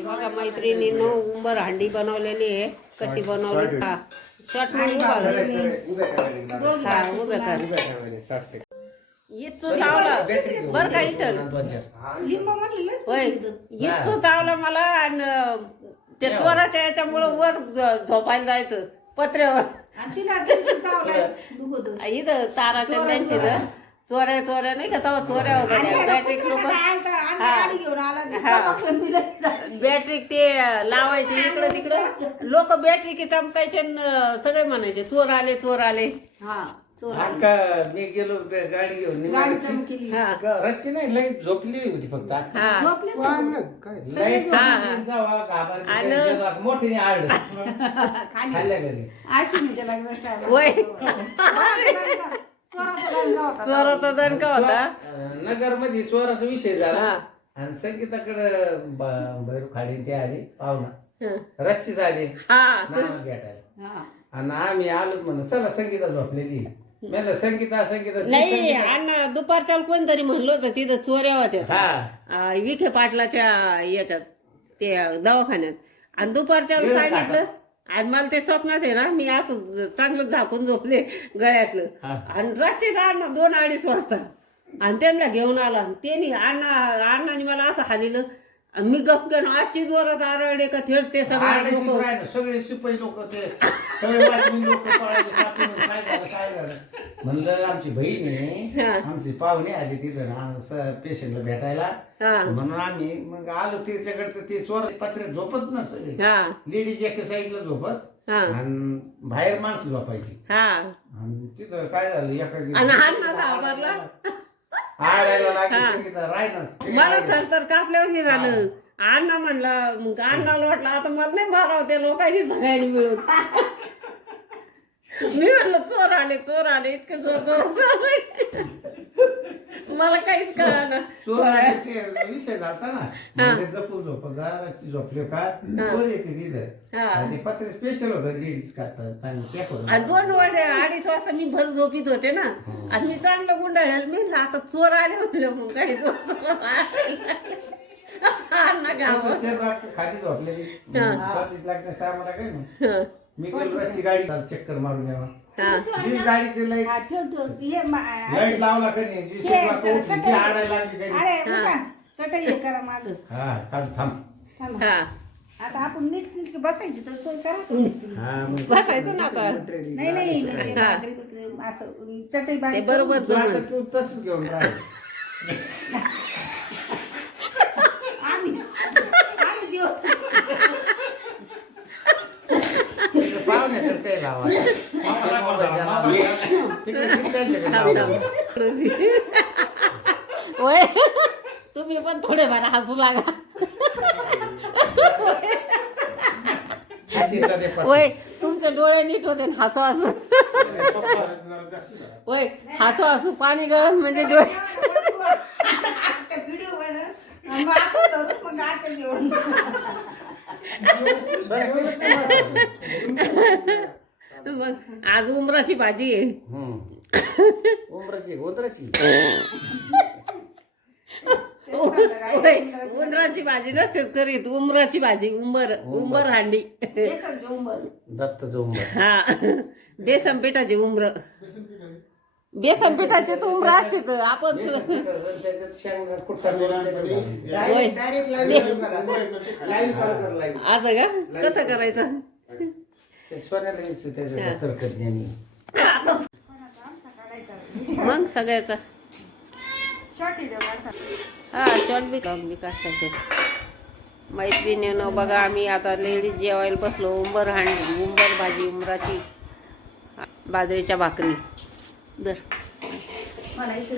हे बघा मैत्रिणींनो उंबर हांडी बनवलेली आहे. कशी बनवली हा शॉर्ट मध्ये उभा हा उभे कर इतकं चावलं बरं का इथं होय इतकं चावलं मला आणि त्या चोराच्या याच्यामुळं वर झोपायला जायचं पत्र्यावर इथं ताराच्या त्यांची चोऱ्या चोऱ्या नाही का तेव्हा चोऱ्या होत्या बॅटरी लोक बॅटरी ते लावायचे इकडं तिकडं लोक बॅटरी की चमकायचे सगळे म्हणायचे चोर आले चोर आले. हा मी गेलो गाडी घेऊन रची नाही लगेच झोपली होती फक्त मोठी आड खाल्ल्या घरी चोराचा दणका होता. नगर मध्ये चोराचा विषय झाला आणि संगीताकडे भैरू खाडी ते आली पाहुणा रच्ची झाली भेटायला आणि आम्ही आलो म्हणून चला संगीता झोपलेली मला संगीता नाही अण्णा दुपारच्या कोणतरी म्हणलं होतं तिथं चोऱ्या होत्या विखे पाटलाच्या याच्यात ते दवाखान्यात आणि दुपारच्या सांगितलं आणि मला ते स्वप्नात आहे ना मी असं चांगलं झाकून झोपले गळ्यातलं आणि रात्री अण्णा 2-2:30 वाजता आणि त्यांना घेऊन आला त्यांनी अण्णाने मला असं हालिलं मी गपकन अशी जोरात आरडे का थेट ते सगळे शिपाई लोक ते सगळे लोक काय झालं म्हणलं आमची बहीण आमची पाहुणे आली तिथं पेशंटला भेटायला म्हणून आम्ही मग आलो त्याच्याकडे ते चोर पत्रे झोपत ना सगळे लेडीज एका साईडला झोपत आणि बाहेर माणसं झोपायची आणि तिथं काय झालं एका मला तर कापल्यावर झालं अण्णा म्हणला मग अण्णाला वाटलं आता मला नाही मारावं त्या लोकांनी सगळ्यांनी मिळून मी म्हणलं चोर आले इतके जोर मला काहीच कळलं चोर विषय जाता ना जपून झोपले का चोर येते तिथं पत्र स्पेशल होतं लेडीज करतात चांगलं 2-2:30 वाजता मी भर झोपीत होते ना आणि मी चांगलं गुंडाळलं मी आता चोर आले म्हणलं मग काही खाली झोपलेली 37 लाख टायमाला काय ना मी गेलो गाडी चक्कर मारून यावा गाडीची लाईट लावला कधी आडायला लागली थांब आता आपण नीट बसायची तर सोय करा बसायचं ना आता नाही असं चटई बाई बरोबर तू तसंच घेऊन आम्ही जेवतो होय तुम्ही पण थोडेफार हसू लागा होय तुमचे डोळे नीट होते हसू हसू होय हसू हसू पाणी गळून म्हणजे डोळे मग आज उमराची भाजी आहे उंदराची भाजी नसते करीत उमराची भाजी उंबर हांडी दत्तच उंबर हा बेसन पिठाची उमर बेसन पिठाचेच उमर असते तर आपण असं का कसं करायचं मग सगळ्याचा हा शॉर्ट बी काढतात मैत्रिणीनं बघा आम्ही आता लेडीज जेवायला बसलो उंबर भाजी उंबराची बाजरीच्या भाकरी दर मला इथे